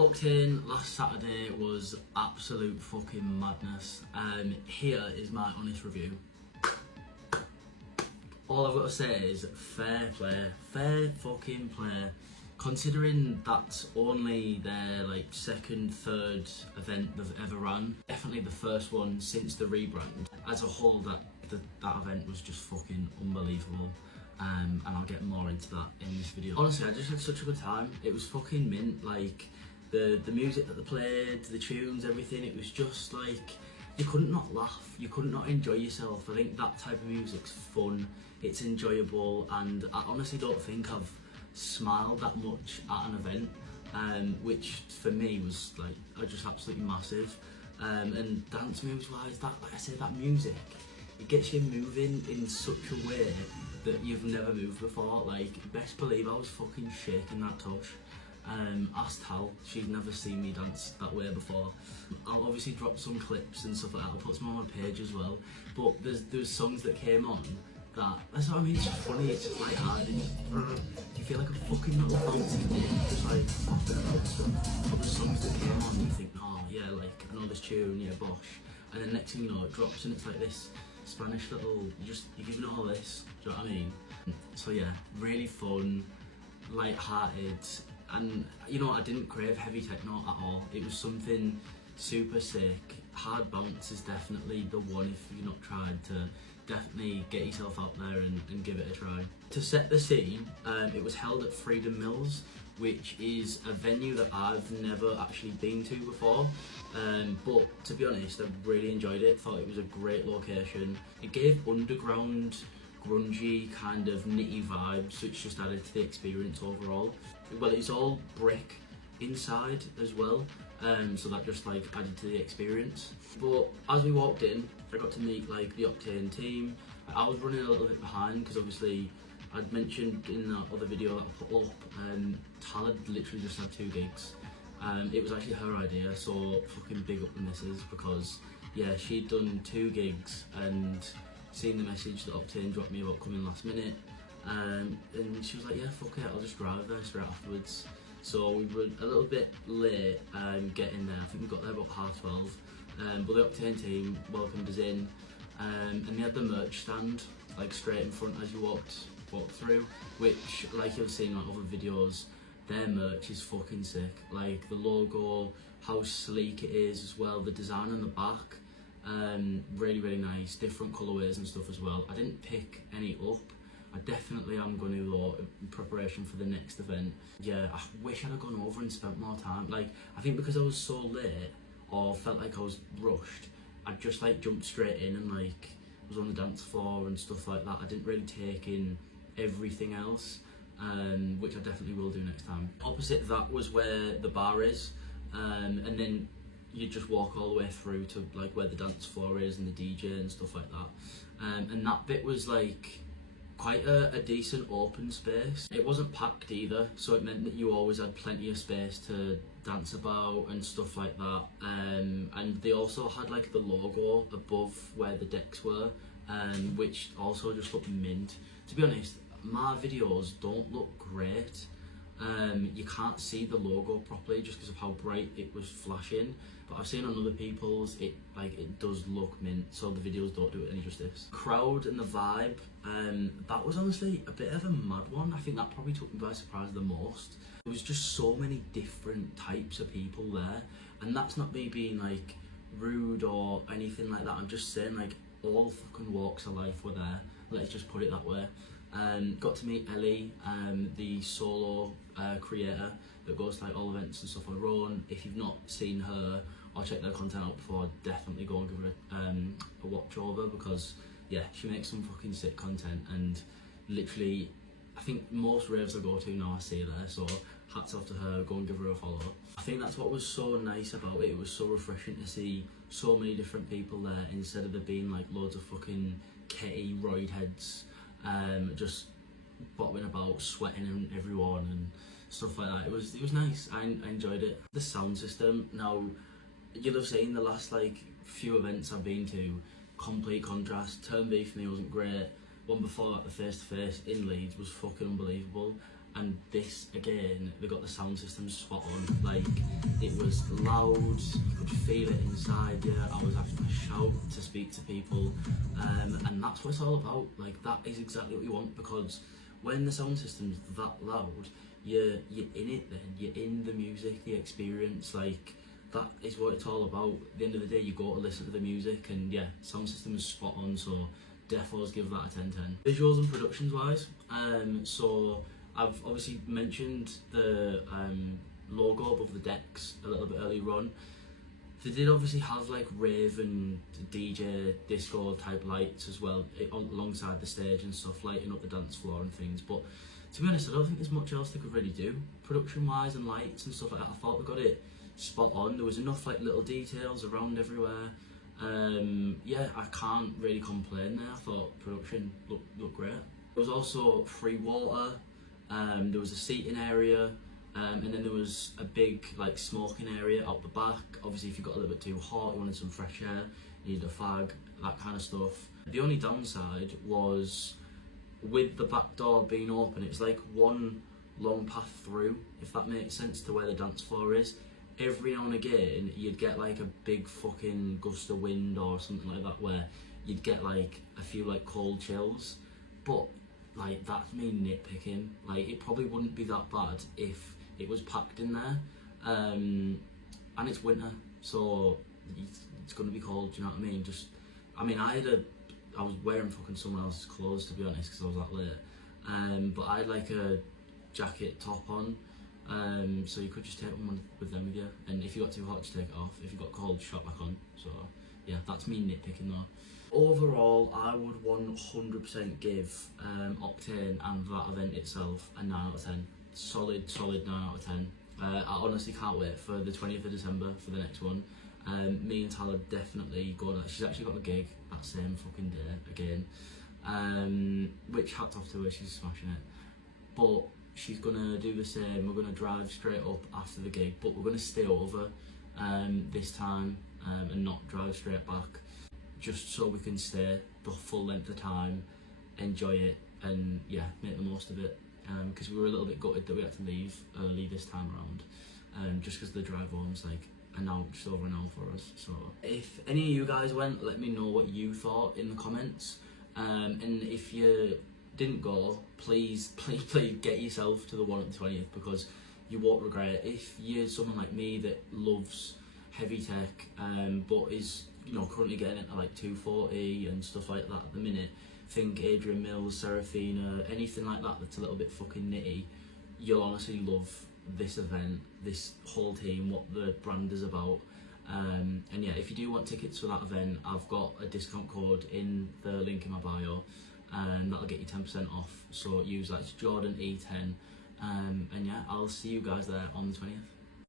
OCTAINE last Saturday was absolute fucking madness. Here is my honest review. All I've got to say is fair play, fair fucking play. Considering that's only their second, third event they've ever run, definitely the first one since the rebrand. As a whole, that event was just fucking unbelievable. And I'll get more into that in this video. Honestly, I just had such a good time. It was fucking mint. The music that they played, the tunes, everything, it was just you couldn't not laugh, you couldn't not enjoy yourself. I think that type of music's fun, it's enjoyable, and I honestly don't think I've smiled that much at an event, which for me was just absolutely massive. And dance moves wise, like I say, that music, it gets you moving in such a way that you've never moved before. Best believe I was fucking shaking that touch. Asked Tal, she'd never seen me dance that way before. I'll obviously drop some clips and stuff like that, I'll put some on my page as well. But there's songs that came on that's what I mean, it's just funny, it's just hard, and you feel like a fucking little bouncing ball, just fucking stuff. But there's songs that came on and you think, oh yeah, I know this tune, yeah, bosh. And then next thing you know, it drops and it's this Spanish little, you're giving it all this, do you know what I mean? So yeah, really fun, light-hearted. And I didn't crave heavy techno at all. It was something super sick. Hard bounce is definitely the one if you've not tried to definitely get yourself out there and give it a try. To set the scene, it was held at Freedom Mills, which is a venue that I've never actually been to before. But to be honest, I really enjoyed it. Thought it was a great location. It gave underground, grungy, kind of nitty vibes, which just added to the experience overall. Well, it's all brick inside as well, so that just added to the experience. But as we walked in, I got to meet the OCTAINE team. I was running a little bit behind because obviously I'd mentioned in that other video that I put up, Tal had literally just had 2 gigs. It was actually her idea, so fucking big up the missus, because yeah, she'd done 2 gigs and seen the message that OCTAINE dropped me about coming last minute, and she was like, yeah, fuck it, I'll just drive there straight afterwards. So we were a little bit late getting there. I think we got there about 12:30, but the OCTAINE team welcomed us in, and they had the merch stand straight in front as you walked through, which you've seen on other videos, their merch is fucking sick. The logo, how sleek it is as well, the design on the back, really nice, different colourways and stuff as well. I didn't pick any up. I definitely am going to though, in preparation for the next event. Yeah, I wish I'd have gone over and spent more time. I think because I was so late, or felt like I was rushed, I just jumped straight in and was on the dance floor and stuff like that. I didn't really take in everything else, which I definitely will do next time. Opposite that was where the bar is, and then you just walk all the way through to where the dance floor is and the DJ and stuff like that. And that bit was quite a decent open space. It wasn't packed either, so it meant that you always had plenty of space to dance about and stuff like that. And they also had the logo above where the decks were, which also just looked mint. To be honest, my videos don't look great. You can't see the logo properly just because of how bright it was flashing, but I've seen on other people's it does look mint, so the videos don't do it any justice. Crowd and the vibe, that was honestly a bit of a mad one. I think that probably took me by surprise the most. There was just so many different types of people there, and that's not me being rude or anything like that. I'm just saying all fucking walks of life were there, let's just put it that way. Got to meet Ellie, the solo creator that goes to all events and stuff on her own. If you've not seen her or checked their content out before, definitely go and give her a watch over, because yeah, she makes some fucking sick content, and literally I think most raves I go to now I see her there, so hats off to her, go and give her a follow. I think that's what was so nice about it. It was so refreshing to see so many different people there, instead of there being loads of fucking ketty roid heads just bobbing about, sweating on everyone and stuff like that. It was nice. I enjoyed it. The sound system, now you'll have seen the last few events I've been to, complete contrast. Turn B for me wasn't great. One before that, the face to face in Leeds, was fucking unbelievable. and this again, they got the sound system spot on. Like, it was loud, you could feel it inside you. I was having to shout to speak to people, and that's what it's all about. Like, that is exactly what you want, because when the sound system's that loud, you're in it then, you're in the music, the experience. Like, that is what it's all about. At the end of the day, you go to listen to the music, and yeah, sound system is spot on, so defos give that a 10/10. Visuals and productions wise, so I've obviously mentioned the logo above the decks a little bit earlier on. They did obviously have like rave and DJ disco type lights as well, alongside the stage and stuff, lighting up the dance floor and things. But to be honest, I don't think there's much else they could really do production wise and lights and stuff like that. I thought they got it spot on. There was enough like little details around everywhere. Yeah, I can't really complain there. I thought production looked great. There was also free water. There was a seating area, and then there was a big like smoking area out the back. Obviously, if you got a little bit too hot, you wanted some fresh air, you needed a fag, that kind of stuff. The only downside was with the back door being open, it's like one long path through, if that makes sense, to where the dance floor is. Every now and again, you'd get like a big fucking gust of wind or something like that, where you'd get like a few like cold chills. But like, that's me nitpicking. Like, it probably wouldn't be that bad if it was packed in there. And it's winter, so it's gonna be cold. Do you know what I mean? I was wearing fucking someone else's clothes, to be honest, because I was that late. But I had like a jacket top on. So you could just take one with them with you, and if you got too hot, just take it off. If you got cold, shot back on. So yeah, that's me nitpicking though. Overall, I would 100% give OCTAINE and that event itself a 9 out of 10. Solid 9 out of 10. I honestly can't wait for the 20th of December for the next one. Me and Tal are definitely going to, she's actually got a gig that same fucking day again. Which, hats off to her, she's smashing it. But she's gonna do the same. We're gonna drive straight up after the gig, but we're gonna stay over this time and not drive straight back, just so we can stay the full length of time, enjoy it, and yeah, make the most of it. Because we were a little bit gutted that we had to leave early this time around, just because the drive home's like just over an hour for us. So if any of you guys went, let me know what you thought in the comments, and if you didn't go, please get yourself to the one at the 20th, because you won't regret it. If you're someone like me that loves heavy tech, but is currently getting into like 240 and stuff like that at the minute, think Adrian Mills, Serafina, anything like that that's a little bit fucking nitty, you'll honestly love this event, this whole team, what the brand is about. And yeah, if you do want tickets for that event, I've got a discount code in the link in my bio, and that'll get you 10% off. So use that, it's Jordan E10, and yeah, I'll see you guys there on the 20th.